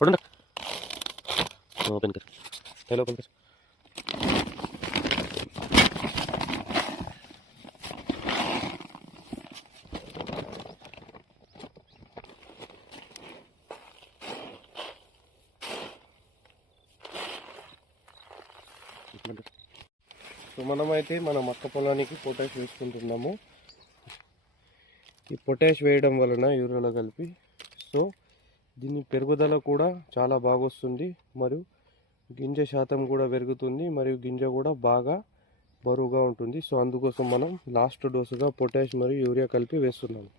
पढ़ो ना। ओपन कर, पहले ओपन कर। సో మనమైతే మన మక్క పొలానికి పొటాష్ వేసుకుంటున్నాము. ఈ పొటాష్ వేయడం వలన యూరియాలో కలిపి సో దీని పెరుగుదల కూడా చాలా బాగా వస్తుంది, మరియు గింజ శాతం కూడా పెరుగుతుంది, మరియు గింజ కూడా బాగా బరువుగా ఉంటుంది. సో అందుకోసం మనం లాస్ట్ డోసుగా పొటాష్ మరియు యూరియా కలిపి వేస్తున్నాము.